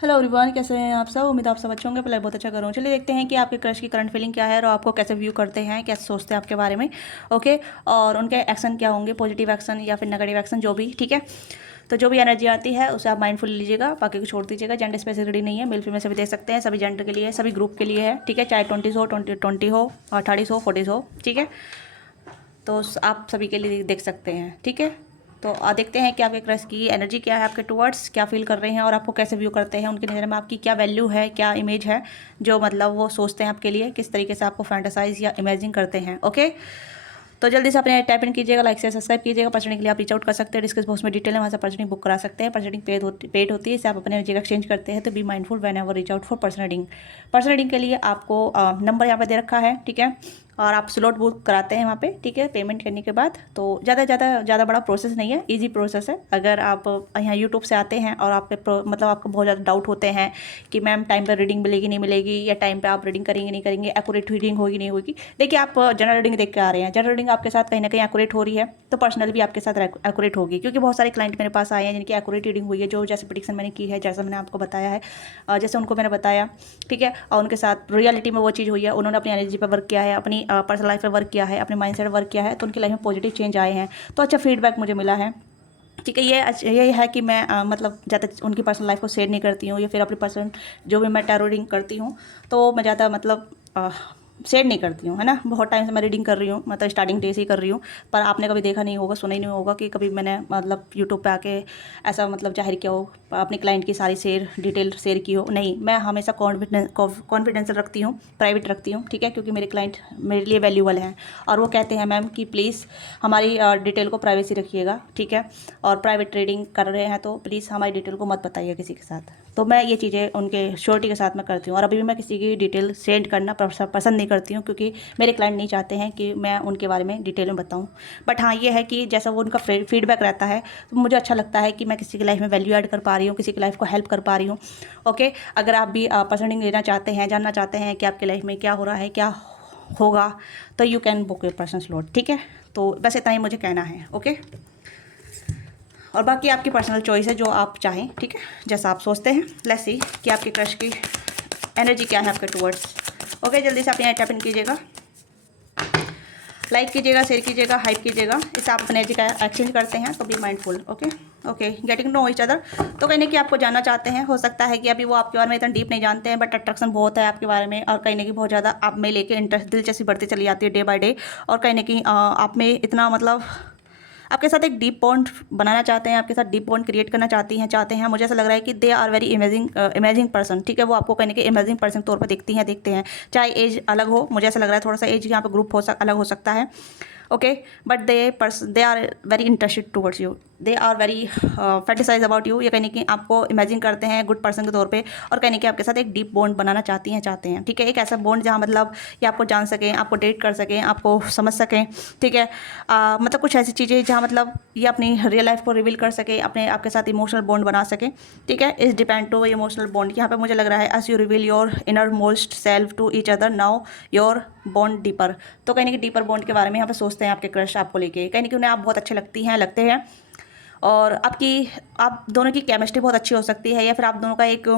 Hello everyone, कैसे हैं आप सब। उम्मीद आप सब अच्छे होंगे। पहले बहुत अच्छा करूँ। चलिए देखते हैं कि आपके क्रश की करंट फीलिंग क्या है और आपको कैसे व्यू करते हैं, कैसे सोचते हैं आपके बारे में। ओके, और उनके एक्शन क्या होंगे, पॉजिटिव एक्शन या फिर नेगेटिव एक्शन, जो भी। ठीक है, तो जो भी एनर्जी आती है उसे आप माइंडफुल लीजिएगा, बाकी को छोड़ दीजिएगा। जेंडर स्पेसिफिकली नहीं है, मेल फीमेल सभी देख सकते हैं, सभी जेंडर के लिए, सभी ग्रुप के लिए है। ठीक है, चाहे 20 हो, 20 हो, 30 हो, 40 हो। ठीक है, तो आप सभी के लिए देख सकते हैं। ठीक है, तो देखते हैं कि आपके क्रश की एनर्जी क्या है, आपके टुवर्ड्स क्या फील कर रहे हैं और आपको कैसे व्यू करते हैं। उनकी नज़र में आपकी क्या वैल्यू है, क्या इमेज है, जो मतलब वो सोचते हैं आपके लिए, किस तरीके से आपको फैंटेसाइज या इमेजिन करते हैं। ओके, तो जल्दी से अपने टाइप इन कीजिएगा, लाइक से सब्सक्राइब कीजिएगा। पर्सनिंग के लिए आप रीच आउट कर सकते हैं, डिस्कस बॉक्स में डिटेल है, वहाँ से पर्सनिंग बुक करा सकते हैं। पर्सनिंग पेड होती है, इससे आप अपने एनर्जी एक्सचेंज करते हैं। तो be mindful when ever reach out for personal reading के लिए आपको नंबर यहाँ पे दे रखा है। ठीक है, और आप स्लॉट बुक कराते हैं वहाँ पे। ठीक है, पेमेंट करने के बाद। तो ज़्यादा बड़ा प्रोसेस नहीं है, इजी प्रोसेस है। अगर आप यहाँ यूट्यूब से आते हैं और आप मतलब आपको बहुत ज़्यादा डाउट होते हैं कि मैम टाइम पर रीडिंग मिलेगी नहीं मिलेगी, या टाइम पे आप रीडिंग करेंगे नहीं करेंगे, एक्यूरेट रीडिंग होगी नहीं होगी। देखिए, आप जनरल रीडिंग देख के आ रहे हैं, जनरल रीडिंग आपके साथ कहीं ना कहीं एक्यूरेट हो रही है, तो पर्सनल भी आपके साथ एक्यूरेट होगी। क्योंकि बहुत सारे क्लाइंट मेरे पास आए हैं जिनकी एक्यूरेट रीडिंग हुई है, जो जैसे प्रेडिक्शन मैंने की है, जैसा मैंने आपको बताया है, जैसे उनको मैंने बताया। ठीक है, और उनके साथ रियलिटी में वो चीज़ हुई है, उन्होंने अपनी एनर्जी पर वर्क किया है, अपनी पर्सनल लाइफ पर वर्क किया है, अपने माइंडसेट वर्क किया है, तो उनकी लाइफ में पॉजिटिव चेंज आए हैं। तो अच्छा फीडबैक मुझे मिला है। ठीक है, ये है कि मैं मतलब ज़्यादा उनकी पर्सनल लाइफ को शेयर नहीं करती हूँ, या फिर अपनी पर्सन जो भी मैं टैरो रीडिंग करती हूँ तो मैं ज़्यादा मतलब शेयर नहीं करती हूँ, है ना। बहुत टाइम से मैं रीडिंग कर रही हूँ, मतलब स्टार्टिंग डे से ही कर रही हूँ। पर आपने कभी देखा नहीं होगा, सुना ही नहीं होगा कि कभी मैंने मतलब यूट्यूब पे आके ऐसा मतलब जाहिर किया हो, अपने क्लाइंट की सारी डिटेल शेयर की हो। नहीं, मैं हमेशा कॉन्फिडेंशियल रखती हूँ, प्राइवेट रखती हूँ। ठीक है, क्योंकि मेरे क्लाइंट मेरे लिए वैल्यूबल हैं, और वो कहते हैं मैम कि प्लीज़ हमारी डिटेल को प्राइवेसी रखिएगा। ठीक है, और प्राइवेट ट्रेडिंग कर रहे हैं तो प्लीज़ हमारी डिटेल को मत बताइए किसी के साथ। तो मैं ये चीज़ें उनके श्योरिटी के साथ मैं करती हूँ, और अभी भी मैं किसी की डिटेल सेंड करना पसंद नहीं करती हूँ, क्योंकि मेरे क्लाइंट नहीं चाहते हैं कि मैं उनके बारे में डिटेल में बताऊँ। बट हाँ, ये है कि जैसा वो उनका फीडबैक रहता है, तो मुझे अच्छा लगता है कि मैं किसी की लाइफ में वैल्यू ऐड कर पा रही हूँ, किसी की लाइफ को हेल्प कर पा रही हूँ। ओके, अगर आप भी पर्सनली लेना चाहते हैं, जानना चाहते हैं कि आपकी लाइफ में क्या हो रहा है, क्या होगा, तो you can book your personal slot. ठीक है, तो बस इतना ही मुझे कहना है। ओके, और बाकी आपकी पर्सनल चॉइस है, जो आप चाहें। ठीक है, जैसा आप सोचते हैं। लेट्स सी कि आपकी क्रश की एनर्जी क्या है आपके टुवर्ड्स। ओके, जल्दी से आप यहाँ टैप इन कीजिएगा, लाइक कीजिएगा, शेयर कीजिएगा, हाइप कीजिएगा। इससे आप एनर्जी का एक्सचेंज करते हैं, तो be mindful. Okay okay, getting know each other. तो कहीं ना कि आपको जानना चाहते हैं, हो सकता है कि अभी वो आपके बारे में इतना डीप नहीं जानते हैं, बट अट्रैक्शन बहुत है आपके बारे में, और कहीं ना कहीं बहुत ज़्यादा आप में लेके इंटरेस्ट, दिलचस्पी बढ़ती चली जाती है डे बाय डे। और कहीं ना कहीं आप में इतना मतलब आपके साथ एक डीप बॉन्ड बनाना चाहते हैं, आपके साथ डीप बॉन्ड क्रिएट करना चाहते हैं। मुझे ऐसा लग रहा है कि they are very imagining person. ठीक है, वो आपको कहने के इमेजिंग पर्सन तौर पर देखते हैं, चाहे एज अलग हो। मुझे ऐसा लग रहा है थोड़ा सा एज यहाँ पे ग्रुप अलग हो सकता है। Okay, but they are very interested towards you, they are very fantasise about you. ये कहने की आपको इमेजिन करते हैं गुड पर्सन के तौर पे, और कहने की आपके साथ एक डीप बॉन्ड बनाना चाहते हैं। ठीक है, एक ऐसा बॉन्ड जहाँ मतलब ये आपको जान सकें, आपको डेट कर सकें, आपको समझ सकें। ठीक है, मतलब कुछ ऐसी चीज़ें जहाँ मतलब ये अपनी रियल लाइफ को रिवील कर सके, अपने आपके साथ इमोशनल बॉन्ड बना सके। ठीक है, इस डिपेंड टू इमोशनल बॉन्ड। यहाँ पे मुझे लग रहा है as you reveal your inner most self to each other, now your bond deeper. तो कहीं ना कहीं डीपर बॉन्ड के बारे में यहाँ पे सोचते हैं आपके क्रश आपको लेके, कहीं ना कहीं उन्हें आप बहुत अच्छे लगते हैं। और आप दोनों की केमिस्ट्री बहुत अच्छी हो सकती है, या फिर आप दोनों का एक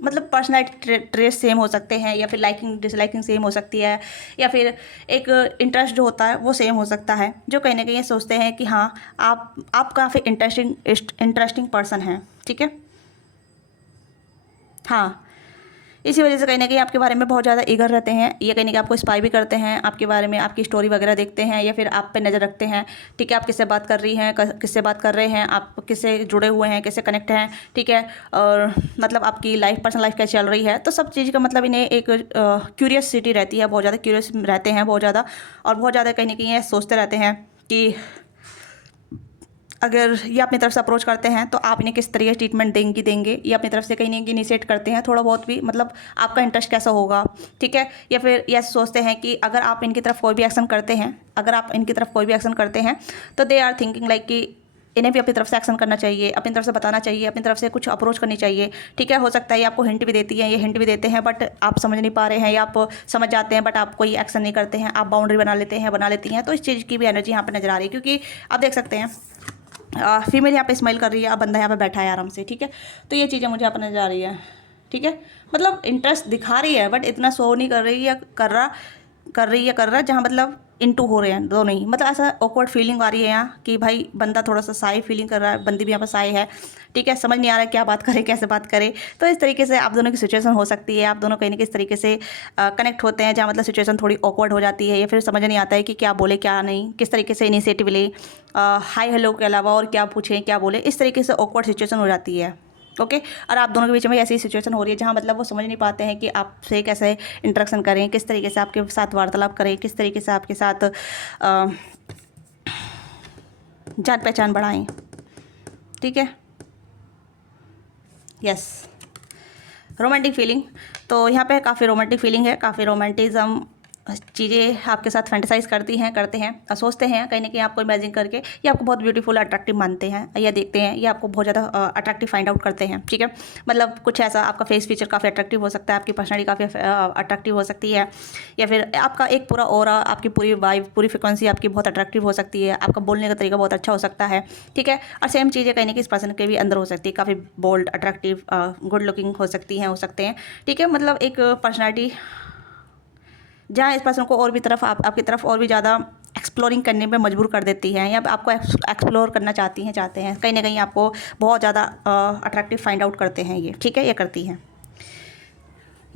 मतलब पर्सनैलिटी ट्रेस सेम हो सकते हैं, या फिर लाइकिंग डिसलाइकिंग सेम हो सकती है, या फिर एक इंटरेस्ट जो होता है वो सेम हो सकता है। जो कहीं ना कहीं ये सोचते हैं कि हाँ, आप काफ़ी इंटरेस्टिंग पर्सन हैं। ठीक है, हाँ, इसी वजह से कहीं ना कहीं आपके बारे में बहुत ज़्यादा ईगर रहते हैं। ये कहीं ना कहीं आपको स्पाई भी करते हैं, आपके बारे में आपकी स्टोरी वगैरह देखते हैं, या फिर आप पे नज़र रखते हैं। ठीक है, आप किससे बात कर रही हैं, किससे बात कर रहे हैं, आप किससे जुड़े हुए हैं, किससे कनेक्ट हैं। ठीक है, और मतलब आपकी लाइफ, पर्सनल लाइफ कैसे चल रही है, तो सब चीज़ का मतलब इन्हें एक क्यूरियसिटी रहती है, बहुत ज़्यादा क्यूरियस रहते हैं, बहुत ज़्यादा। और बहुत ज़्यादा कहीं ना कहीं ये सोचते रहते हैं कि अगर ये अपनी तरफ से अप्रोच करते हैं तो आप इन्हें किस तरीके से ट्रीटमेंट देंगे। ये अपनी तरफ से कहीं ना कहीं इनिशिएट करते हैं थोड़ा बहुत भी, मतलब आपका इंटरेस्ट कैसा होगा। ठीक है, या फिर ये सोचते हैं कि अगर आप इनकी तरफ कोई भी एक्शन करते हैं, तो दे आर थिंकिंग लाइक कि इन्हें भी अपनी तरफ से एक्शन करना चाहिए, अपनी तरफ से बताना चाहिए, अपनी तरफ से कुछ अप्रोच करनी चाहिए। ठीक है, हो सकता है ये आपको हिंट भी देती है, ये हिंट भी देते हैं, बट आप समझ नहीं पा रहे हैं, या आप समझ जाते हैं बट आप कोई एक्शन नहीं करते हैं, आप बाउंड्री बना लेती हैं। तो इस चीज़ की भी एनर्जी यहाँ पर नजर आ रही है, क्योंकि आप देख सकते हैं फीमेल यहाँ पे स्माइल कर रही है, अब बंदा यहाँ पे बैठा है आराम से, ठीक है। तो ये चीज़ें मुझे अपने जा रही है, ठीक है। मतलब इंटरेस्ट दिखा रही है बट इतना शो नहीं कर रही, या कर रहा जहाँ मतलब इनटू हो रहे हैं दोनों ही, मतलब ऐसा ऑकवर्ड फीलिंग आ रही है यहाँ कि भाई बंदा थोड़ा सा साई फीलिंग कर रहा है, बंदी भी यहाँ पर साई है, ठीक है। समझ नहीं आ रहा है क्या बात करे, कैसे बात करे। तो इस तरीके से आप दोनों की सिचुएशन हो सकती है, आप दोनों कहीं ना किस तरीके से कनेक्ट होते हैं, जहाँ मतलब सिचुएशन थोड़ी ऑकवर्ड हो जाती है, या फिर समझ नहीं आता है कि क्या बोले क्या नहीं, किस तरीके से इनिशिएटिव ले, हाई हेलो के अलावा और क्या पूछें क्या बोले, इस तरीके से ऑकवर्ड सिचुएशन हो जाती है, ओके। और आप दोनों के बीच में ऐसी सिचुएशन हो रही है जहाँ मतलब वो समझ नहीं पाते हैं कि आपसे कैसे इंटरेक्शन करें, किस तरीके से आपके साथ वार्तालाप करें, किस तरीके से आपके साथ जान पहचान बढ़ाएं, ठीक है। यस, रोमांटिक फीलिंग, तो यहाँ पे काफ़ी रोमांटिक फीलिंग है, काफ़ी रोमांटिज़म चीज़ें आपके साथ फैंटेसाइज करते हैं, सोचते हैं कहीं ना कहीं आपको इमेजिन करके, ये आपको बहुत ब्यूटीफुल अट्रैक्टिव मानते हैं या देखते हैं, ये आपको बहुत ज़्यादा अट्रैक्टिव फाइंड आउट करते हैं, ठीक है। मतलब कुछ ऐसा आपका फेस फीचर काफ़ी अट्रैक्टिव हो सकता है, आपकी पर्सनैलिटी काफ़ी अट्रैक्टिव हो सकती है, या फिर आपका एक पूरा ऑरा, आपकी पूरी वाइब, पूरी फ्रिक्वेंसी आपकी बहुत अट्रैक्टिव हो सकती है, आपका बोलने का तरीका बहुत अच्छा हो सकता है, ठीक है। और सेम चीज़ें कहीं ना कहीं इस पर्सन के भी अंदर हो सकती है, काफ़ी बोल्ड, अट्रैक्टिव, गुड लुकिंग हो सकती हैं, हो सकते हैं, ठीक है। मतलब एक पर्सनैलिटी जहाँ इस पर्सन को और भी तरफ आपकी तरफ और भी ज़्यादा एक्सप्लोरिंग करने में मजबूर कर देती हैं, या आपको एक्सप्लोर करना चाहते हैं कहीं ना कहीं आपको बहुत ज़्यादा अट्रैक्टिव फाइंड आउट करते हैं ये, ठीक है, ये करती हैं।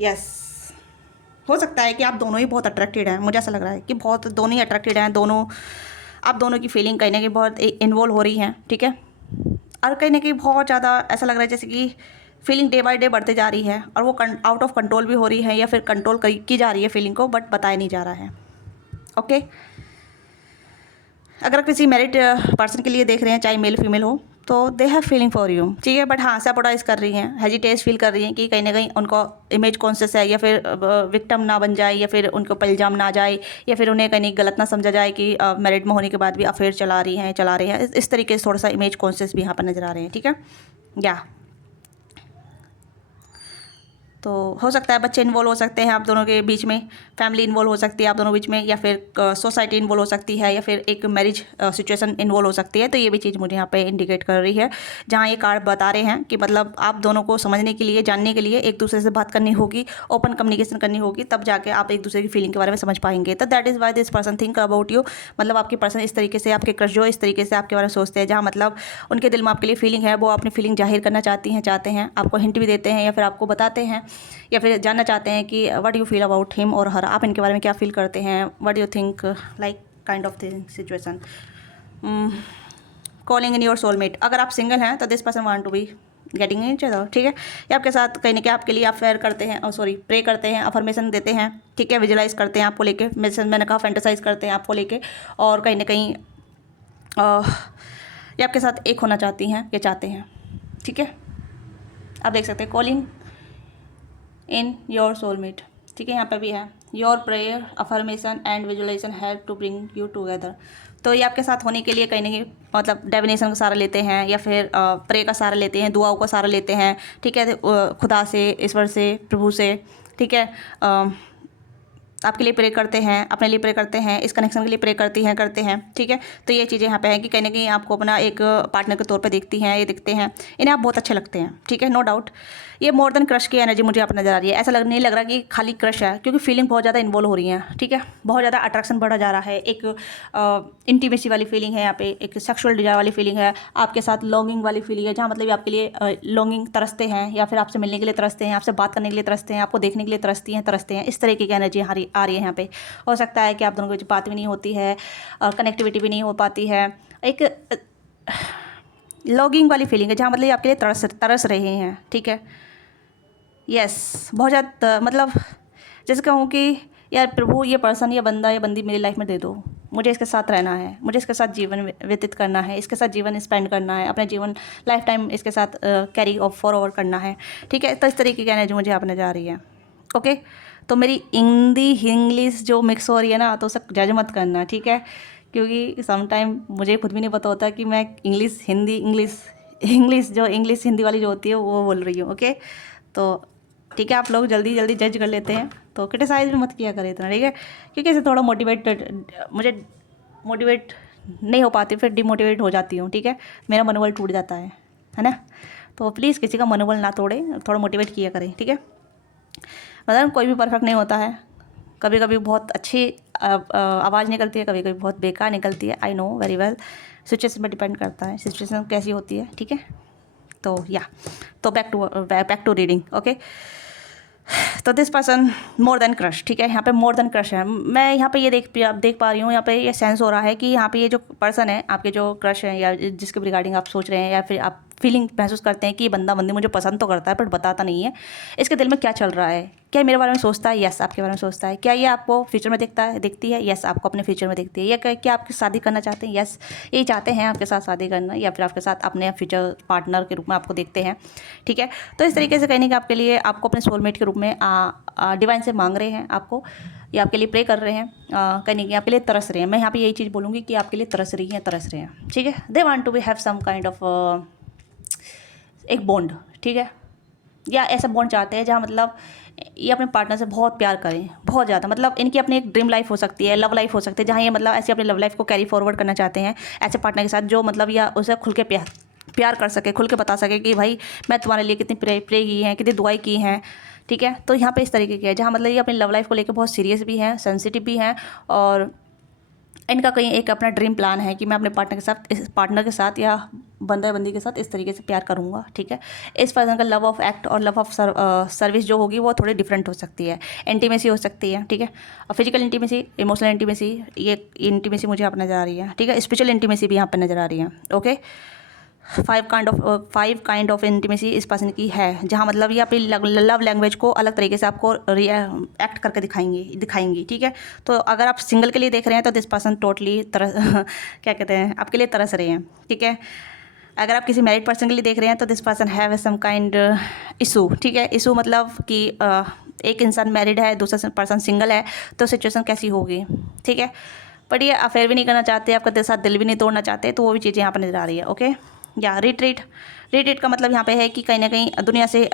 यस, हो सकता है कि आप दोनों ही बहुत अट्रैक्टेड हैं, मुझे ऐसा लग रहा है कि बहुत दोनों ही अट्रैक्टेड हैं, आप दोनों की फीलिंग कहीं ना कहीं बहुत इन्वॉल्व हो रही हैं, ठीक है। और कहीं ना कहीं बहुत ज़्यादा ऐसा लग रहा है जैसे कि फीलिंग डे बाय डे बढ़ते जा रही है, और वो आउट ऑफ कंट्रोल भी हो रही है, या फिर कंट्रोल की जा रही है फीलिंग को, बट बताया नहीं जा रहा है, ओके। अगर किसी मैरिड पर्सन के लिए देख रहे हैं, चाहे मेल फीमेल हो, तो they have feeling for you, ठीक है। बट हाँ, सैपोटाइज कर रही हैं, हेजिटेट फील कर रही हैं कि कहीं ना कहीं उनको इमेज कॉन्शियस है, या फिर विक्टिम ना बन जाए, या फिर उनको पर इल्ज़ाम ना जाए, या फिर उन्हें कहीं गलत ना समझा जाए कि मैरिड में होने के बाद भी अफेयर चला रहे हैं, इस तरीके से थोड़ा सा इमेज कॉन्शियस भी यहाँ पर नज़र आ रहे हैं, ठीक है। या तो हो सकता है बच्चे इन्वॉल्व हो सकते हैं आप दोनों के बीच में, फैमिली इन्वॉल्व हो सकती है आप दोनों बीच में, या फिर सोसाइटी इन्वॉल्व हो सकती है, या फिर एक मैरिज सिचुएशन इन्वॉल्व हो सकती है। तो ये भी चीज़ मुझे यहाँ पे इंडिकेट कर रही है, जहाँ ये कार्ड बता रहे हैं कि मतलब आप दोनों को समझने के लिए, जानने के लिए एक दूसरे से बात करनी होगी, ओपन कम्युनिकेशन करनी होगी, तब जाके आप एक दूसरे की फीलिंग के बारे में समझ पाएंगे। तो that is why this person think about you, मतलब आपकी पर्सन इस तरीके से, आपके क्रश जो इस तरीके से आपके बारे में सोचते हैं, जहाँ मतलब उनके दिल में आपके लिए फीलिंग है, वो अपनी फीलिंग जाहिर करना चाहते हैं, आपको हिंट भी देते हैं, या फिर आपको बताते हैं, या फिर जानना चाहते हैं कि what you feel about him और हर, आप इनके बारे में क्या फील करते हैं, what you think, like kind of thing situation. Calling in your soulmate, अगर आप सिंगल हैं तो this person want to be getting in each other, ठीक है। ये आपके साथ कहीं ना कहीं आपके लिए अफेयर करते हैं, प्रे करते हैं, अफर्मेशन देते हैं, ठीक है, विजुलाइज करते हैं आपको लेके, मैंने कहा फैंटेसाइज करते हैं आपको लेके, और कहीं ना कहीं ये आपके साथ एक होना चाहती हैं, ये चाहते हैं, ठीक है। आप देख सकते हैं कॉलिंग इन योर सोलमेट, ठीक है, यहाँ पर भी है your prayer, affirmation and visualisation help to bring you together. तो ये आपके साथ होने के लिए कहीं ना कहीं मतलब डिविनेशन का सहारा लेते हैं, या फिर प्रे का सहारा लेते हैं, दुआओं का सहारा लेते हैं, ठीक है, खुदा से, ईश्वर से, प्रभु से, ठीक है, आपके लिए प्रे करते हैं, अपने लिए प्रे करते हैं, इस कनेक्शन के लिए प्रे करते हैं, ठीक है। तो ये चीज़ें यहाँ पे हैं कि कहीं ना कहीं आपको अपना एक पार्टनर के तौर पे देखती हैं, ये दिखते हैं, इन्हें आप बहुत अच्छे लगते हैं, ठीक है, नो डाउट। ये मोर देन क्रश की एनर्जी मुझे आप नज़र आ रही है, ऐसा नहीं लग रहा कि खाली क्रश है, क्योंकि फीलिंग बहुत ज़्यादा इन्वॉल्व हो रही है, ठीक है, बहुत ज़्यादा अट्रैक्शन बढ़ा जा रहा है, एक इंटीमेसी वाली फीलिंग है यहाँ पे, एक सेक्सुअल डिजायर वाली फीलिंग है, आपके साथ लॉन्गिंग वाली फीलिंग है, जहाँ मतलब आपके लिए लॉन्गिंग तरसते हैं, या फिर आपसे मिलने के लिए तरसते हैं, आपसे बात करने के लिए तरसते हैं, आपको देखने के लिए तरसते हैं, इस तरीके की एनर्जी आ रही है यहाँ पे। हो सकता है कि आप दोनों के बीच बात भी नहीं होती है, कनेक्टिविटी भी नहीं हो पाती है, एक लॉगिंग वाली फीलिंग है, जहाँ मतलब ये आपके लिए तरस रहे हैं, ठीक है। यस, बहुत ज़्यादा मतलब जैसे कहूँ कि यार प्रभु, ये पर्सन, ये बंदा, ये बंदी मेरी लाइफ में दे दो, मुझे इसके साथ रहना है, मुझे इसके साथ जीवन व्यतीत करना है, इसके साथ जीवन स्पेंड करना है, अपने जीवन लाइफ टाइम इसके साथ कैरी ऑफ फॉरवर्ड करना है, ठीक है। तो इस तरीके की एनर्जी मुझे आपने जा रही है, ओके। तो मेरी हिंदी इंग्लिश जो मिक्स हो रही है ना, तो उसे जज मत करना, ठीक है, क्योंकि समटाइम मुझे खुद भी नहीं पता होता कि मैं इंग्लिश हिंदी इंग्लिश हिंदी वाली जो होती है वो बोल रही हूँ, ओके। तो ठीक है, आप लोग जल्दी जल्दी जज कर लेते हैं, तो क्रिटिसाइज भी मत किया करें इतना, ठीक है, क्योंकि इसे थोड़ा मुझे मोटिवेट नहीं हो पाती, फिर डिमोटिवेट हो जाती हूँ, ठीक है, मेरा मनोबल टूट जाता है ना। तो प्लीज़ किसी का मनोबल ना तोड़े, थोड़ा मोटिवेट किया करें, ठीक है। मतलब कोई भी परफेक्ट नहीं होता है, कभी कभी बहुत अच्छी आवाज़ निकलती है, कभी कभी बहुत बेकार निकलती है, I know very well. Situation पर डिपेंड करता है, सिचुएशन कैसी होती है, ठीक है। तो तो बैक टू रीडिंग, ओके। तो this person more than crush, ठीक है, यहाँ पे मोर देन क्रश है। मैं यहाँ पे ये देख पा रही हूँ, यहाँ पे ये सेंस हो रहा है कि यहाँ पे ये जो पर्सन है, आपके जो क्रश है या जिसके रिगार्डिंग आप सोच रहे हैं, या फिर आप फीलिंग महसूस करते हैं कि बंदा बंदी मुझे पसंद तो करता है बट बताता नहीं है, इसके दिल में क्या चल रहा है, क्या मेरे बारे में सोचता है, यस आपके बारे में सोचता है, क्या ये आपको फ्यूचर में देखती है, यस आपको अपने फ्यूचर में देखती है, या क्या आपके शादी करना चाहते हैं, यस ये चाहते हैं आपके साथ शादी करना, या फिर आपके साथ अपने फ्यूचर पार्टनर के रूप में आपको देखते हैं, ठीक है। तो इस तरीके से कहने कि आपके लिए आपको अपने सोलमेट के रूप में डिवाइन से मांग रहे हैं आपको, या आपके लिए प्रे कर रहे हैं, कहने कि आपके लिए तरस रहे हैं। मैं यहाँ पे यही चीज़ बोलूँगी कि आपके लिए तरस रहे हैं, ठीक है। They want to be have some kind of एक बॉन्ड, ठीक है, या ऐसा बॉन्ड चाहते हैं जहाँ मतलब ये अपने पार्टनर से बहुत प्यार करें, बहुत ज़्यादा, मतलब इनकी अपनी एक ड्रीम लाइफ हो सकती है, लव लाइफ हो सकती है, जहाँ ये मतलब ऐसे अपनी लव लाइफ को कैरी फॉरवर्ड करना चाहते हैं ऐसे पार्टनर के साथ जो मतलब या उसे खुल के प्यार कर सके, खुल के बता सके कि भाई मैं तुम्हारे लिए कितनी प्रे की हैं, कितनी दुआएं की हैं, ठीक है। तो यहाँ पे इस तरीके की है जहाँ मतलब ये अपनी लव लाइफ को लेकर बहुत सीरियस भी हैं, सेंसिटिव भी हैं, और इनका कहीं एक अपना ड्रीम प्लान है कि मैं अपने पार्टनर के साथ या बंदी के साथ इस तरीके से प्यार करूँगा, ठीक है। इस पर्सन का लव ऑफ एक्ट और लव ऑफ सर्विस जो होगी वो थोड़ी डिफरेंट हो सकती है, इंटीमेसी हो सकती है, ठीक है। और फिजिकल इंटीमेसी, इमोशनल इंटीमेसी, ये इंटीमेसी मुझे यहाँ पर नज़र आ रही है, ठीक है। स्पिरिचुअल इंटीमेसी भी यहाँ पर नज़र आ रही है, ओके। 5 काइंड ऑफ इंटीमेसी इस पर्सन की है, जहाँ मतलब ये अपनी लव लैंग्वेज को अलग तरीके से आपको एक्ट करके दिखाएंगी, ठीक है। तो अगर आप सिंगल के लिए देख रहे हैं तो दिस पर्सन टोटली क्या कहते हैं, आपके लिए तरस रहे हैं, ठीक है। अगर आप किसी मैरिड पर्सन के लिए देख रहे हैं तो this person have some kind issue, ठीक है। इशू मतलब कि एक इंसान मैरिड है, दूसरा पर्सन सिंगल है, तो सिचुएशन कैसी होगी, ठीक है। बट ये अफेयर भी नहीं करना चाहते, आपका साथ दिल भी नहीं तोड़ना चाहते, तो वो भी चीज़ें यहाँ पर नज़र आ रही है, ओके। या रिट्रीट का मतलब यहाँ पे है कि कहीं ना कहीं दुनिया से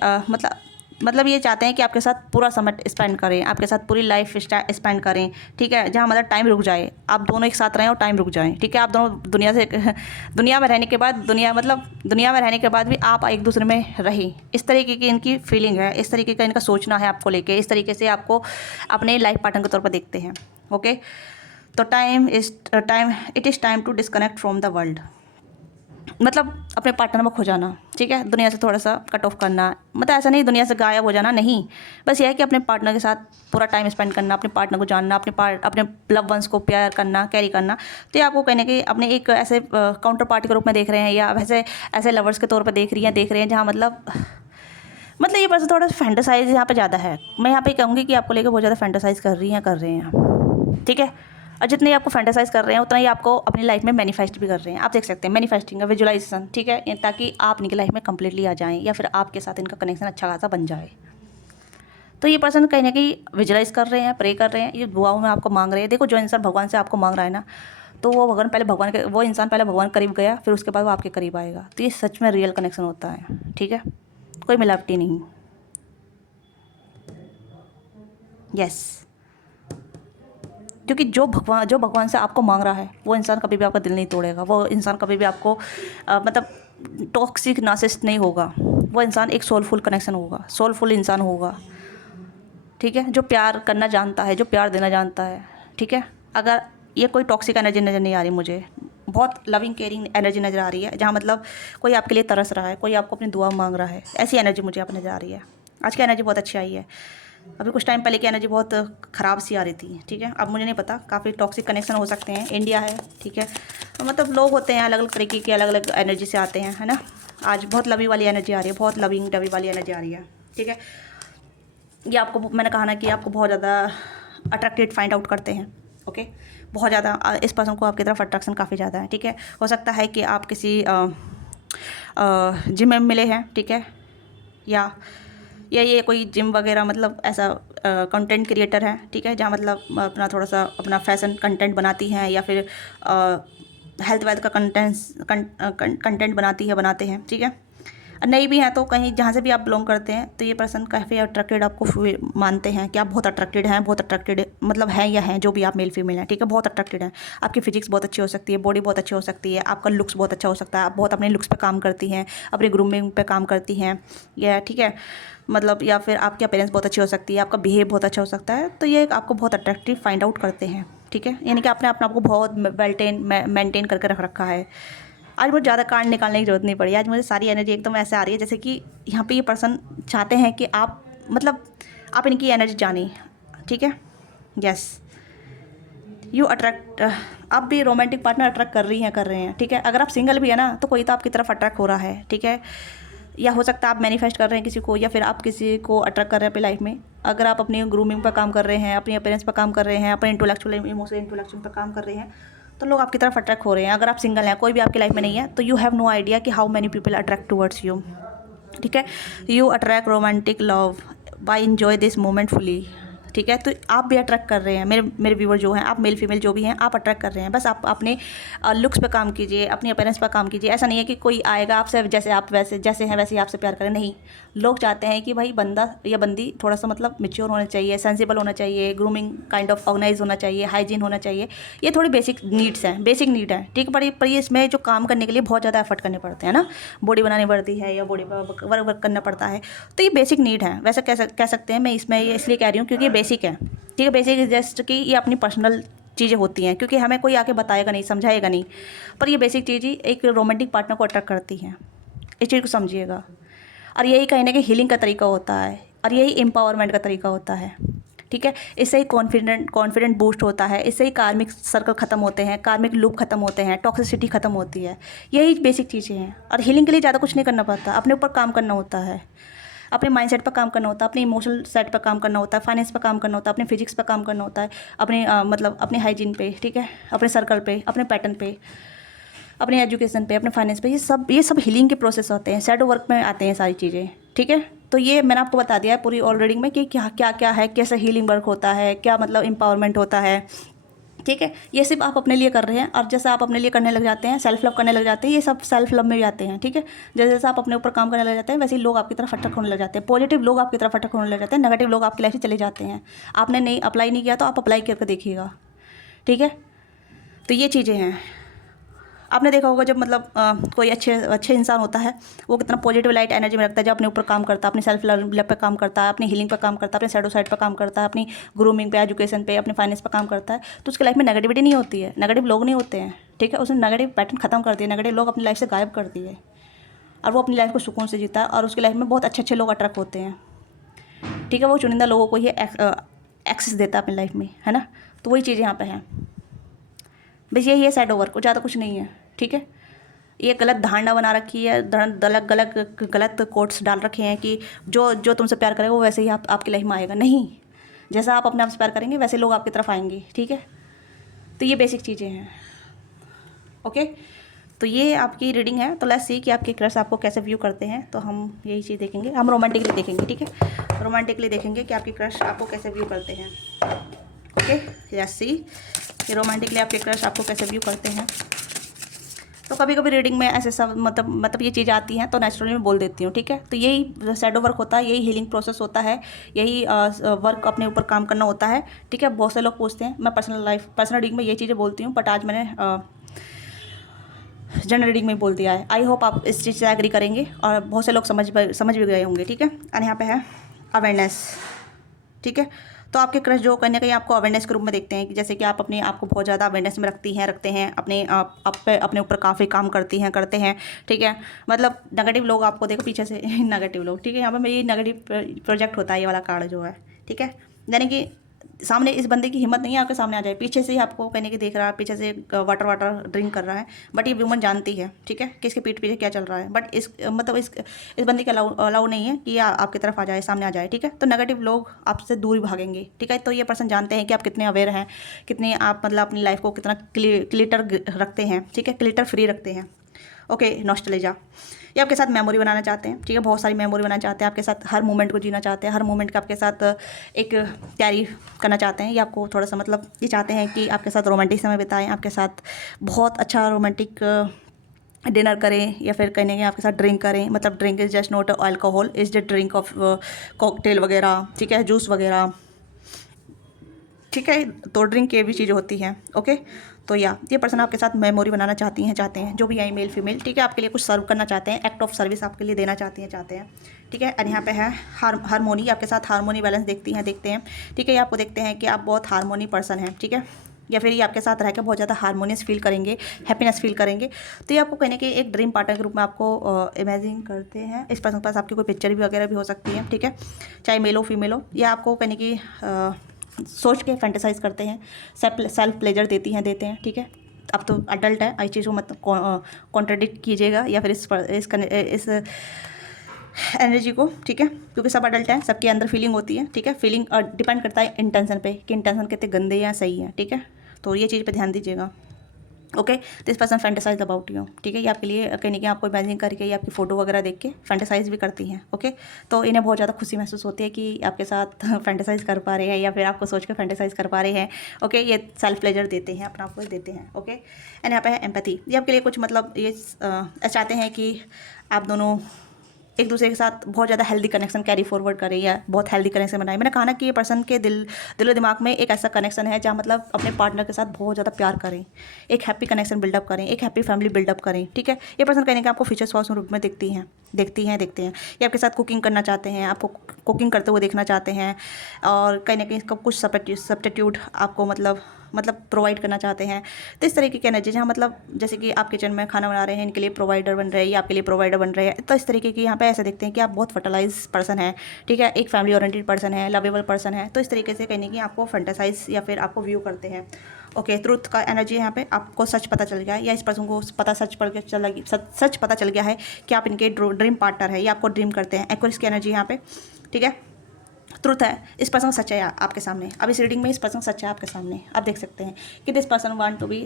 मतलब ये चाहते हैं कि आपके साथ पूरा समय स्पेंड करें, आपके साथ पूरी लाइफ स्पेंड करें, ठीक है। जहाँ मतलब टाइम रुक जाए, आप दोनों एक साथ रहें और टाइम रुक जाए, ठीक है। आप दोनों दुनिया में रहने के बाद भी आप एक दूसरे में रहें, इस तरीके की इनकी फीलिंग है, इस तरीके का इनका सोचना है आपको लेके, इस तरीके से आपको अपने लाइफ पार्टनर के तौर पर देखते हैं, ओके। तो it is time to disconnect from the world, मतलब अपने पार्टनर में खो जाना, ठीक है, दुनिया से थोड़ा सा कट ऑफ करना, मतलब ऐसा नहीं दुनिया से गायब हो जाना, नहीं, बस यह है कि अपने पार्टनर के साथ पूरा टाइम स्पेंड करना, अपने पार्टनर को जानना, अपने लव वंस को प्यार करना, कैरी करना। तो ये आपको कहने के अपने एक ऐसे काउंटर पार्टी के रूप में देख रहे हैं, या वैसे ऐसे लवर्स के तौर पर देख रहे हैं जहाँ मतलब ये पर्सन थोड़ा सा फैंटेसाइज यहाँ पे ज़्यादा है। मैं यहाँ पे कहूँगी कि आपको लेकर बहुत ज़्यादा फैंटेसाइज कर रहे हैं, ठीक है। और जितने आपको फैंटेसाइज कर रहे हैं उतना ही आपको अपनी लाइफ में मैनिफेस्ट भी कर रहे हैं। आप देख सकते हैं मैनिफेस्टिंग का विजुअलाइजेशन, ठीक है, ताकि आप इनकी लाइफ में कंप्लीटली आ जाएं, या फिर आपके साथ इनका कनेक्शन अच्छा खासा बन जाए। तो ये पर्सन कहीं ना कहीं विजुअलाइज कर रहे हैं, प्रे कर रहे हैं, ये दुआओं में आपको मांग रहे हैं। देखो जो इंसान भगवान से आपको मांग रहा है ना, तो वो इंसान पहले भगवान करीब गया, फिर उसके बाद वो आपके करीब आएगा। तो ये सच में रियल कनेक्शन होता है, ठीक है, कोई मिलावटी नहीं। यस, क्योंकि जो भगवान से आपको मांग रहा है वो इंसान कभी भी आपका दिल नहीं तोड़ेगा, वो इंसान कभी भी आपको मतलब टॉक्सिक नार्सिसिस्ट नहीं होगा, वो इंसान एक सोलफुल कनेक्शन होगा, सोलफुल इंसान होगा, ठीक है, जो प्यार करना जानता है, जो प्यार देना जानता है, ठीक है। अगर ये कोई टॉक्सिक एनर्जी नज़र नहीं आ रही मुझे, बहुत लविंग केयरिंग एनर्जी नज़र आ रही है, जहाँ मतलब कोई आपके लिए तरस रहा है, कोई आपको अपनी दुआ मांग रहा है, ऐसी एनर्जी मुझे यहाँ पर नज़र आ रही है। आज की एनर्जी बहुत अच्छी आई है, अभी कुछ टाइम पहले की एनर्जी बहुत ख़राब सी आ रही थी, ठीक है। अब मुझे नहीं पता, काफ़ी टॉक्सिक कनेक्शन हो सकते हैं, इंडिया है, ठीक है, तो मतलब लोग होते हैं अलग अलग तरीके की, अलग अलग एनर्जी से आते हैं, है ना। आज बहुत लवी वाली एनर्जी आ रही है, बहुत लविंग डवी वाली एनर्जी आ रही है, ठीक है। ये आपको मैंने कहा ना कि आपको बहुत ज़्यादा अट्रैक्टेड फाइंड आउट करते हैं, ओके, बहुत ज़्यादा इस पर्सन को आपकी तरफ अट्रैक्शन काफ़ी ज़्यादा है, ठीक है। हो सकता है कि आप किसी जिम में मिले हैं, ठीक है, या ये कोई जिम वगैरह मतलब ऐसा कंटेंट क्रिएटर है, ठीक है, जहाँ मतलब अपना थोड़ा सा अपना फैशन कंटेंट बनाती हैं, या फिर हेल्थ वेल्थ का कंटेंट बनाते हैं, ठीक है। नहीं भी हैं तो कहीं जहाँ से भी आप बिलोंग करते हैं तो ये पर्सन काफ़ी अट्रैक्टेड आपको मानते हैं कि आप बहुत अट्रैक्टेड हैं, बहुत अट्रैक्टेड मतलब हैं या हैं, जो भी आप मेल फीमेल हैं, ठीक है, बहुत अट्रैक्टेड हैं। आपकी फिजिक्स बहुत अच्छी हो सकती है, बॉडी बहुत अच्छी हो सकती है, आपका लुक्स बहुत अच्छा हो सकता है, आप बहुत अपने लुक्स पे काम करती हैं, अपने ग्रूमिंग पे काम करती हैं, या ठीक है मतलब, या फिर आपकी अपीयरेंस बहुत अच्छी हो सकती है, आपका बिहेव बहुत अच्छा हो सकता है, तो ये आपको बहुत अट्रैक्टिव फाइंड आउट करते हैं, ठीक है। यानी कि आपने अपने आप को बहुत मेंटेन करके रख रखा है। आज मुझे ज़्यादा कार्ड निकालने की ज़रूरत नहीं पड़ी, आज मुझे सारी एनर्जी एकदम ऐसे आ रही है जैसे कि यहाँ पे ये पर्सन चाहते हैं कि आप मतलब आप इनकी एनर्जी जानिए, ठीक है। यस, यू अट्रैक्ट, आप भी रोमांटिक पार्टनर अट्रैक्ट कर रहे हैं, ठीक है। अगर आप सिंगल भी है ना तो कोई तो आपकी तरफ अट्रैक्ट हो रहा है, ठीक है। या हो सकता है आप मैनिफेस्ट कर रहे हैं किसी को, या फिर आप किसी को अट्रैक्ट कर रहे हैं अपनी लाइफ में। अगर आप अपनी ग्रूमिंग पर काम कर रहे हैं, अपनी अपीयरेंस पर काम कर रहे हैं, अपने इंटेलेक्चुअल इमोशनल इंटेलेक्चुअल पर काम कर रहे हैं, तो लोग आपकी तरफ अट्रैक्ट हो रहे हैं। अगर आप सिंगल हैं, कोई भी आपकी लाइफ में नहीं है, तो यू हैव नो आइडिया कि how many people attract towards you, ठीक है। You attract romantic love by enjoy this moment fully, ठीक है। तो आप भी अट्रैक्ट कर रहे हैं, मेरे व्यूवर जो हैं, आप मेल फीमेल जो भी हैं, आप अट्रैक्ट कर रहे हैं। बस आप अपने लुक्स पे काम कीजिए, अपनी अपीयरेंस पे काम कीजिए। ऐसा नहीं है कि कोई आएगा आपसे जैसे आप जैसे हैं वैसे ही आपसे प्यार करें, नहीं। लोग चाहते हैं कि भाई बंदा या बंदी थोड़ा सा मतलब मैच्योर होना चाहिए, सेंसिबल होना चाहिए, ग्रूमिंग काइंड ऑफ ऑर्गेनाइज होना चाहिए, हाइजीन होना चाहिए। ये थोड़ी बेसिक नीड्स हैं, बेसिक नीड है, ठीक है। पर ये इसमें जो काम करने के लिए बहुत ज़्यादा एफर्ट करने पड़ते हैं ना, बॉडी बनानी पड़ती है या बॉडी पर वर्क करना पड़ता है, तो ये बेसिक नीड है। वैसे कह सकते हैं, मैं इसमें ये इसलिए कह रही हूँ क्योंकि ये बेसिक है, ठीक है। बेसिक जस्ट कि ये अपनी पर्सनल चीज़ें होती हैं, क्योंकि हमें कोई आके बताएगा नहीं, समझाएगा नहीं, पर ये बेसिक चीज़ ही एक रोमांटिक पार्टनर को अट्रैक्ट करती हैं। इस चीज़ को समझिएगा। और यही कहीं ना कहीं हीलिंग का तरीका होता है, और यही एम्पावरमेंट का तरीका होता है, ठीक है। इससे ही कॉन्फिडेंट बूस्ट होता है, इससे ही कार्मिक सर्कल ख़त्म होते हैं, कार्मिक लूप ख़त्म होते हैं, टॉक्सिसिटी ख़त्म होती है। यही बेसिक चीज़ें हैं। और हीलिंग के लिए ज़्यादा कुछ नहीं करना पड़ता, अपने ऊपर काम करना होता है, अपने माइंडसेट पर काम करना होता है, अपने इमोशनल सेट पर काम करना होता है, फाइनेंस पर काम करना होता है, अपने फिजिक्स पर काम करना होता है, अपने मतलब अपने हाइजीन पे, ठीक है, अपने सर्कल पे, अपने पैटर्न पे, अपने एजुकेशन पे, अपने फाइनेंस पे। ये सब हीलिंग के प्रोसेस होते हैं, शैडो वर्क में आते हैं सारी चीज़ें, ठीक है। तो ये मैंने आपको बता दिया है पूरी ऑल रीडिंग में कि क्या क्या क्या है, कैसे हीलिंग वर्क होता है, क्या मतलब एम्पावरमेंट होता है, ठीक है। ये सिर्फ आप अपने लिए कर रहे हैं, और जैसे आप अपने लिए करने लग जाते हैं, सेल्फ लव करने लग जाते हैं, ये सब सेल्फ लव में भी आते हैं, ठीक है। जैसे जैसे आप अपने ऊपर काम करने लग जाते हैं, वैसे ही लोग आपकी तरफ अट्रैक्ट होने लग जाते हैं। पॉजिटिव लोग आपकी तरफ अट्रैक्ट होने लग जाते हैं, नेगेटिव लोग आपकी लाइफ से चले जाते हैं। आपने नहीं अप्लाई नहीं किया तो आप अप्लाई करके देखिएगा, ठीक है। तो ये चीज़ें हैं। आपने देखा होगा जब मतलब कोई अच्छे इंसान होता है, वो कितना पॉजिटिव लाइट एनर्जी में रखता है, जब अपने ऊपर काम करता है, अपनी सेल्फ लव पे काम करता है, अपनी हीलिंग पे काम करता है, अपने शैडो साइड पे काम करता है, अपनी ग्रूमिंग पे, एजुकेशन पे, अपने फाइनेंस पे काम करता है, तो उसकी लाइफ में नेगेटिविटी नहीं होती है, नेगेटिव लोग नहीं होते हैं, ठीक है। उसने नेगेटिव पैटर्न खत्म कर दिया, नेगेटिव लोग अपनी लाइफ से गायब कर दिए, और वो अपनी लाइफ को सुकून से जीता है, और उसकी लाइफ में बहुत अच्छे अच्छे लोग अट्रैक्ट होते हैं, ठीक है। वो चुनिंदा लोगों को ही एक्सेस देता है अपनी लाइफ में, है ना। तो वही चीज़ यहाँ पे है, बस यही है शैडो वर्क, ज़्यादा कुछ नहीं है, ठीक है। ये गलत धारणा बना रखी है, गलत कोट्स डाल रखे हैं कि जो तुमसे प्यार करेगा वो वैसे ही आपकी लाइफ में आएगा। नहीं, जैसा आप अपने आप से प्यार करेंगे वैसे लोग आपकी तरफ आएंगे, ठीक है। तो ये बेसिक चीज़ें हैं, ओके। तो ये आपकी रीडिंग है। तो लेट्स सी कि आपके क्रश आपको कैसे व्यू करते हैं। तो हम यही चीज़ देखेंगे, हम रोमांटिकली देखेंगे, ठीक है। रोमांटिकली देखेंगे कि आपके क्रश आपको कैसे व्यू करते हैं, ओके। लेट्स सी कि रोमांटिकली आपके क्रश आपको कैसे व्यू करते हैं। तो कभी कभी रीडिंग में ऐसे सब मतलब ये चीज़ आती हैं तो नेचुरली मैं बोल देती हूँ, ठीक है। तो यही शैडो वर्क होता है, यही हीलिंग प्रोसेस होता है, यही वर्क अपने ऊपर काम करना होता है, ठीक है। बहुत से लोग पूछते हैं, मैं पर्सनल रीडिंग में ये चीज़ें बोलती हूँ, बट आज मैंने जनरल रीडिंग में बोल दिया है। आई होप आप इस चीज़ से एग्री करेंगे, और बहुत से लोग समझ भी गए होंगे, ठीक है। और यहाँ पे है अवेयरनेस, ठीक है। तो आपके क्रश जो कहीं ना कहीं आपको अवेयरनेस के रूप में देखते हैं, कि जैसे कि आप अपने आप को बहुत ज़्यादा अवेयरनेस में रखते हैं, अपने ऊपर काफ़ी काम करते हैं, ठीक है। मतलब नेगेटिव लोग आपको देखो पीछे से नेगेटिव लोग, ठीक है। यहाँ पर ये नेगेटिव प्रोजेक्ट होता है, ये वाला कार्ड जो है, ठीक है। यानी कि सामने इस बंदे की हिम्मत नहीं है आपके सामने आ जाए, पीछे से ही आपको कहने की देख रहा है, पीछे से वाटर ड्रिंक कर रहा है, बट ये वुमन जानती है, ठीक है, कि इसके पीठ पीछे क्या चल रहा है। बट इस बंदे के अलाउ नहीं है कि आपकी तरफ आ जाए, सामने आ जाए, ठीक है। तो नेगेटिव लोग आपसे दूर ही भागेंगे, ठीक है। तो ये पर्सन जानते हैं कि आप कितने अवेयर हैं, कितने आप मतलब अपनी लाइफ को कितना क्लिटर रखते हैं, ठीक है, क्लिटर फ्री रखते हैं, ओके। नॉस्टैल्जिया, ये आपके साथ मेमोरी बनाना चाहते हैं, ठीक है। बहुत सारी मेमोरी बनाना चाहते हैं आपके साथ, हर मोमेंट को जीना चाहते हैं, हर मोमेंट का आपके साथ एक कैरी करना चाहते हैं। ये आपको थोड़ा सा मतलब ये चाहते हैं कि आपके साथ रोमांटिक समय बिताएं, आपके साथ बहुत अच्छा रोमांटिक डिनर करें या फिर कहने के आपके साथ ड्रिंक करें, मतलब drink is just not alcohol, is the drink of cocktail वगैरह, ठीक है, जूस वगैरह, ठीक है। तो ड्रिंक ये भी चीज़ें होती हैं, ओके। तो या ये पर्सन आपके साथ मेमोरी बनाना चाहते हैं जो भी है, मेल फीमेल, ठीक है, आपके लिए कुछ सर्व करना चाहते हैं, एक्ट ऑफ सर्विस आपके लिए देना चाहते हैं, ठीक है। और यहाँ पे है हारमोनी, आपके साथ हारमोनी बैलेंस देखते हैं, ठीक है। ये आपको देखते हैं कि आप बहुत हारमोनी पर्सन हैं, ठीक है, या फिर ये आपके साथ रह के बहुत ज़्यादा हारमोनियस फील करेंगे, हैप्पीनेस फील करेंगे। तो ये आपको कहने के एक ड्रीम पार्टनर के रूप में आपको इमेजिन करते हैं। इस पर्सन के पास आपकी कोई पिक्चर भी वगैरह भी हो सकती है, ठीक है, चाहे मेल हो फीमेल हो। ये आपको कहने की सोच के फैंटेसाइज करते हैं, सेल्फ प्लेजर देते हैं, ठीक है। अब तो अडल्ट है, इस चीज़ को मत कॉन्ट्रडिक्ट कीजिएगा या फिर इस एनर्जी को, ठीक है, क्योंकि सब अडल्ट हैं, सबके अंदर फीलिंग होती है, ठीक है। फीलिंग डिपेंड करता है इंटेंशन पे कि इंटेंशन कितने गंदे या सही है, ठीक है। तो ये चीज़ पे ध्यान दीजिएगा, okay. This person fantasise about you, ठीक है। ये आपके लिए कहने की आपको इमेजिन करके ये आपकी फ़ोटो वगैरह देख के फैंटेसाइज भी करती हैं, ओके। तो इन्हें बहुत ज़्यादा खुशी महसूस होती है कि आपके साथ फैंटेसाइज कर पा रहे हैं या फिर आपको सोच के फैंटेसाइज कर पा रहे हैं, ओके। ये सेल्फ प्लेजर देते हैं, अपना आपको देते हैं, ओके। एंड यहाँ पे है एम्पैथी। ये आपके लिए कुछ मतलब ये चाहते हैं कि आप दोनों एक दूसरे के साथ बहुत ज़्यादा हेल्दी कनेक्शन कैरी फॉरवर्ड करें या बहुत हेल्दी कनेक्शन बनाए। मैंने कहा ना कि ये पर्सन के दिलो दिमाग में एक ऐसा कनेक्शन है जहाँ मतलब अपने पार्टनर के साथ बहुत ज़्यादा प्यार करें, एक हैप्पी कनेक्शन बिल्डअप करें, एक हैप्पी फैमिली बिल्डअप करें, ठीक है। ये पर्सन कहने का आपको फ्यूचर स्पाउस रूप में देखते हैं। ये आपके साथ कुकिंग करना चाहते हैं, आपको कुकिंग करते हुए देखना चाहते हैं, और कहीं ना कहीं इसका कुछ सब्स्टिट्यूट आपको मतलब प्रोवाइड करना चाहते हैं। तो इस तरीके की एनर्जी जहाँ मतलब जैसे कि आप किचन में खाना बना रहे हैं, इनके लिए प्रोवाइडर बन रहे हैं या आपके लिए प्रोवाइडर बन रहे हैं। तो इस तरीके की यहाँ पे ऐसे देखते हैं कि आप बहुत फर्टिलाइज पर्सन है, ठीक है, एक फैमिली ओरिएंटेड पर्सन है, लवेबल पर्सन है। तो इस तरीके से कहने की आपको फैंटेसाइज या फिर आपको व्यू करते हैं, ओके। ट्रूथ का एनर्जी यहाँ पे आपको सच पता चल गया है या इस पर्सन को सच पता चल गया है कि आप इनके ड्रीम पार्टनर है या आपको ड्रीम करते हैं। एक्वेरियस की एनर्जी यहाँ पे, ठीक है, ट्रुथ है, इस पर्सन सच है आपके सामने। अब इस रीडिंग में इस पर्सन सच है आपके सामने, आप देख सकते हैं कि this person want to be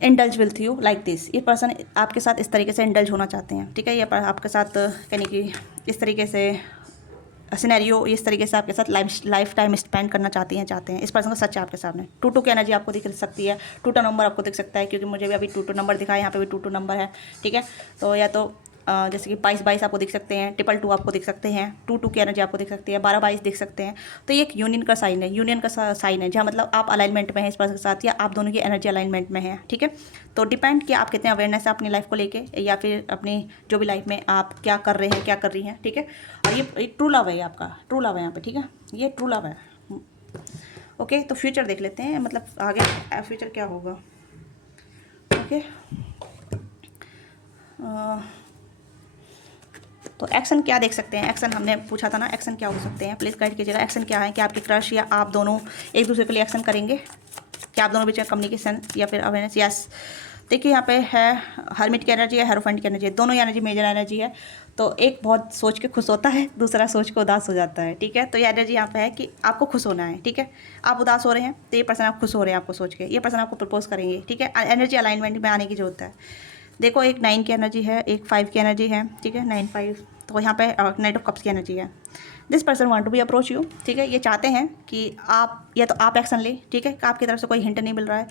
indulge with you like this. ये पर्सन आपके साथ इस तरीके से इंडल्ज होना चाहते हैं, ठीक है। ये आपके साथ कहने की इस तरीके से सिनेरियो, इस तरीके से आपके साथ लाइफ टाइम स्पेंड करना चाहते हैं। इस पर्सन का सच है आपके सामने। 22 की एनर्जी आपको दिख सकती है, 22 नंबर आपको दिख सकता है, क्योंकि मुझे भी अभी 22 नंबर दिखा है, यहाँ पे भी 22 नंबर है, ठीक है। तो या तो जैसे कि 22 आपको दिख सकते हैं, 222 आपको दिख सकते हैं, 22 की एनर्जी आपको दिख सकती है, 12-22 दिख सकते हैं। तो ये एक यूनियन का साइन है, जहाँ मतलब आप अलाइनमेंट में हैं इस पर्सन के साथ या आप दोनों की एनर्जी अलाइनमेंट में है, ठीक है। तो डिपेंड कि आप कितने अवेयरनेस है अपनी लाइफ को लेके या फिर अपनी जो भी लाइफ में आप क्या कर रहे हैं, क्या कर रही हैं, ठीक है। और ये ट्रू लव है, आपका ट्रू लव है यहाँ पे, ठीक है, ये ट्रू लव है, ओके। तो फ्यूचर देख लेते हैं, मतलब आगे फ्यूचर क्या होगा, ओके। तो एक्शन क्या देख सकते हैं, एक्शन हमने पूछा था ना, एक्शन क्या हो सकते हैं, प्लीज़ गाइड कीजिएगा। एक्शन क्या है कि आपकी क्रश या आप दोनों एक दूसरे के लिए एक्शन करेंगे, क्या आप दोनों बीच में कम्युनिकेशन या फिर अवेयरनेस। यस, देखिए यहाँ पे है हर्मिट की एनर्जी है, हेरोफेंट की एनर्जी है, दोनों एनर्जी मेजर एनर्जी है। तो एक बहुत सोच के खुश होता है, दूसरा सोच के उदास हो जाता है, ठीक है। तो ये एनर्जी यहाँ पे है कि आपको खुश होना है, ठीक है। आप उदास हो रहे हैं तो ये पर्सन आप खुश हो रहे हैं आपको सोच के, ये पर्सन आपको प्रपोज करेंगे, ठीक है। एनर्जी अलाइनमेंट में आने की जरूरत है। देखो एक 9 की एनर्जी है, एक 5 की एनर्जी है, ठीक है, 9-5। तो यहाँ पे नाइट ऑफ कप्स की एनर्जी है। This person want to be approach you, ठीक है। ये चाहते हैं कि आप या तो आप एक्शन लें, ठीक है, आपकी तरफ से कोई हिंट नहीं मिल रहा है।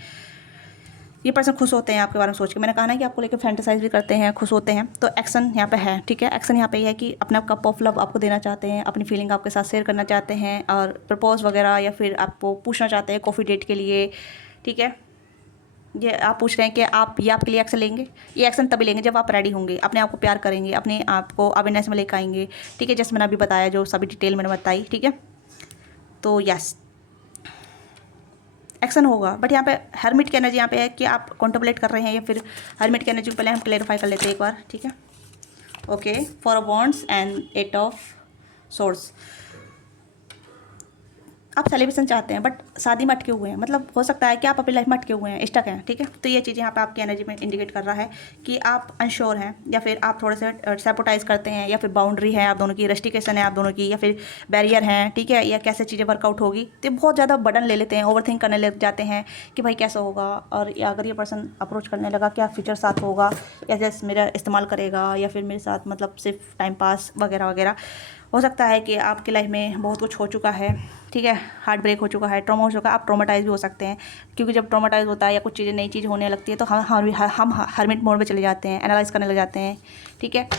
ये पर्सन खुश होते हैं आपके बारे में सोच के, मैंने कहा ना कि आपको लेकर फैंटेसाइज भी करते हैं, खुश होते हैं। तो एक्शन यहाँ पे है, ठीक है। एक्शन यहाँ पे ये है कि अपना कप ऑफ लव आपको देना चाहते हैं, अपनी फीलिंग आपके साथ शेयर करना चाहते हैं और प्रपोज वगैरह या फिर आपको पूछना चाहते हैं कॉफ़ी डेट के लिए, ठीक है। ये आप पूछ रहे हैं कि आप ये आपके लिए एक्शन लेंगे। ये एक्शन तभी लेंगे जब आप रेडी होंगे, अपने आप को प्यार करेंगे, अपने आप को अवेयरनेस में लेकर आएंगे, ठीक है, जैसे मैंने अभी बताया, जो सभी डिटेल मैंने बताई, ठीक है। तो यस, एक्शन होगा। बट यहाँ पे हर्मिट की एनर्जी यहाँ पे है कि आप कॉन्टेम्पलेट कर रहे हैं या फिर हर्मिट की एनर्जी पहले हम क्लेरिफाई कर लेते हैं एक बार, ठीक है, okay. 4 of wands and 8 of swords. आप सेलिब्रेशन चाहते हैं बट शादी में अटके हुए हैं, मतलब हो सकता है कि आप अपनी लाइफ में अटके हुए हैं, स्टक हैं, ठीक है। तो ये चीज़ यहाँ पे आपकी एनर्जी में इंडिकेट कर रहा है कि आप अनश्योर हैं या फिर आप थोड़े से सैपोटाइज करते हैं या फिर बाउंड्री है आप दोनों की, रेस्ट्रिक्शन है आप दोनों की, या फिर बैरियर हैं, ठीक है, या कैसे चीज़ें वर्कआउट होगी। तो बहुत ज़्यादा बर्डन ले लेते हैं, ओवरथिंक करने लग जाते हैं कि भाई कैसा होगा, और या अगर ये पर्सन अप्रोच करने लगा क्या फ्यूचर साथ होगा या जैसे मेरा इस्तेमाल करेगा या फिर मेरे साथ मतलब सिर्फ टाइम पास वगैरह वगैरह, हो सकता है कि आपकी लाइफ में बहुत कुछ हो चुका है, ठीक है, हार्ट ब्रेक हो चुका है, ट्रॉमा हो चुका है, आप ट्रॉमाटाइज भी हो सकते हैं, क्योंकि जब ट्रॉमाटाइज होता है या कुछ चीज़ें नई चीज़ होने लगती है तो हम हर्मिट मोड में चले जाते हैं, एनालाइज करने लग जाते हैं, ठीक है।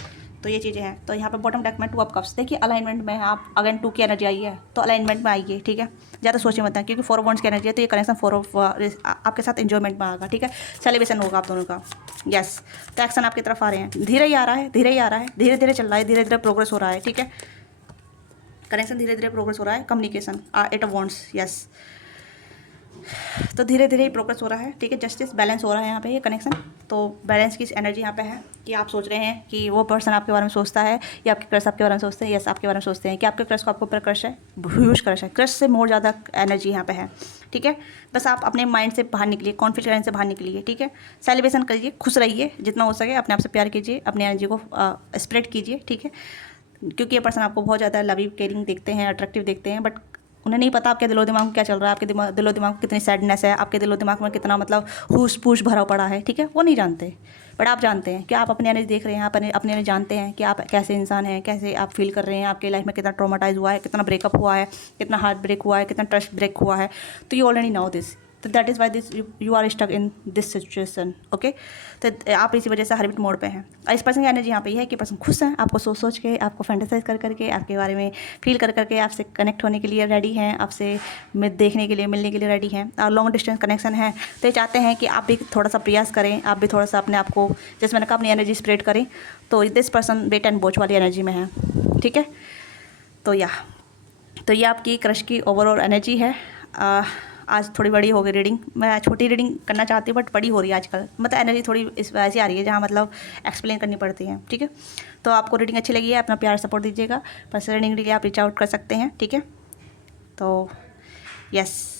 तो ये चीज़ें हैं। तो यहाँ पे बॉटम डेक में 2 ऑफ कप्स, देखिए अलाइनमेंट में आप अगेन 2 की एनर्जी आई है तो अलाइनमेंट में आइए, ठीक है। ज़्यादा सोचिए मत, क्योंकि 4 ऑफ वांड्स की एनर्जी है तो ये कनेक्शन 4 ऑफ आपके साथ एंजॉयमेंट में आएगा, ठीक है। सेलिब्रेशन होगा आप दोनों का, यस। तो एक्शन आपकी तरफ आ रहे हैं, धीरे ही आ रहा है, धीरे ही आ रहा है, धीरे धीरे चल रहा है, धीरे धीरे प्रोग्रेस हो रहा है, ठीक है। कनेक्शन धीरे धीरे प्रोग्रेस हो रहा है, कम्युनिकेशन 8 ऑफ वांड्स, यस। तो धीरे धीरे ही प्रोग्रेस हो रहा है, ठीक है। जस्टिस बैलेंस हो रहा है यहाँ पे ये कनेक्शन। तो बैलेंस की एनर्जी यहाँ पे है कि आप सोच रहे हैं कि वो पर्सन आपके बारे में सोचता है या आपके क्रश आपके बारे में सोचते हैं, यस आपके बारे में सोचते हैं कि आपके क्रश को आपके ऊपर क्रश है, ह्यूज क्रश है, क्रश से मोर ज़्यादा एनर्जी यहाँ पे है, ठीक है। बस आप अपने माइंड से बाहर निकलिए, कॉन्फिडेंस से बाहर निकलिए, ठीक है। सेलिब्रेशन करिए, खुश रहिए, जितना हो सके अपने आप से प्यार कीजिए, अपनी एनर्जी को स्प्रेड कीजिए, ठीक है। क्योंकि ये पर्सन आपको बहुत ज़्यादा लविंग केयरिंग देखते हैं, अट्रैक्टिव देखते हैं, बट उन्हें नहीं पता आपके दिलो दिमाग में क्या चल रहा है, आपके दिलो दिमाग में कितनी सैडनेस है, आपके दिलो दिमाग में कितना मतलब हूस पूस भरा पड़ा है, ठीक है। वो नहीं जानते, बट आप जानते हैं कि आप अपनी एनर्जी देख रहे हैं, आप अपनी एनर्जी जानते हैं कि आप कैसे इंसान हैं, कैसे आप फील कर रहे हैं, आपके लाइफ में कितना ट्रॉमाटाइज हुआ है, कितना ब्रेकअप हुआ है, कितना हार्ट ब्रेक हुआ है, कितना ट्रस्ट ब्रेक हुआ है। तो यू ऑलरेडी नो दिस, तो that is why this you are stuck in this situation, okay. तो आप इसी वजह से हर्मिट मोड पे हैं। और इस पर्सन की एनर्जी यहाँ पे ये है कि पर्सन खुश है, आपको सोच सोच के, आपको फैंटेसाइज कर करके, आपके बारे में फील कर करके आपसे कनेक्ट होने के लिए रेडी हैं, आपसे देखने के लिए, मिलने के लिए रेडी हैं। और लॉन्ग डिस्टेंस कनेक्शन है तो ये चाहते हैं कि आप भी थोड़ा सा प्रयास करें, आप भी थोड़ा सा अपने आप को, जैसे मैंने कहा, अपनी एनर्जी स्प्रेड करें। तो this person wait and watch वाली एनर्जी में है, ठीक है। तो ये आपकी क्रश की ओवरऑल एनर्जी है। आज थोड़ी बड़ी हो गई रीडिंग, मैं छोटी रीडिंग करना चाहती हूँ बट बड़ी हो रही है आजकल, मतलब एनर्जी थोड़ी इस वैसी आ रही है जहाँ मतलब एक्सप्लेन करनी पड़ती है, ठीक है। तो आपको रीडिंग अच्छी लगी है, अपना प्यार सपोर्ट दीजिएगा। पर्सनल रीडिंग के लिए आप रीच आउट कर सकते हैं, ठीक है। तो यस,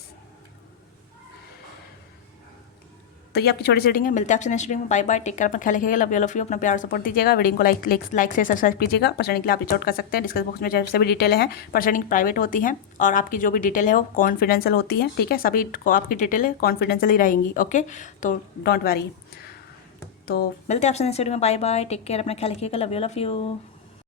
तो ये आपकी छोटी सी रीडिंग है। मिलते हैं आपसे नेक्स्ट रीडिंग में। बाय बाय, टेक केयर, अपना ख्याल रखिएगा, लव यू, अपना प्यार सपोर्ट दीजिएगा। वीडियो को लाइक से सब्सक्राइब कीजिएगा। पर्सनिंग के लिए आप रीच आउट कर सकते हैं, डिस्कस बॉक्स में जैसे भी डिटेल है। पर्सनिंग प्राइवेट होती है और आपकी जो भी डिटेल है वो कॉन्फिडेंशियल होती है, ठीक है। सभी आपकी डिटेल है कॉन्फिडेंशियल ही रहेंगी, ओके। तो डोंट वरी। तो मिलते हैं आपसे नेक्स्ट वीडियो में। बाय बाय, टेक केयर, अपना ख्याल रखिएगा, लव यू।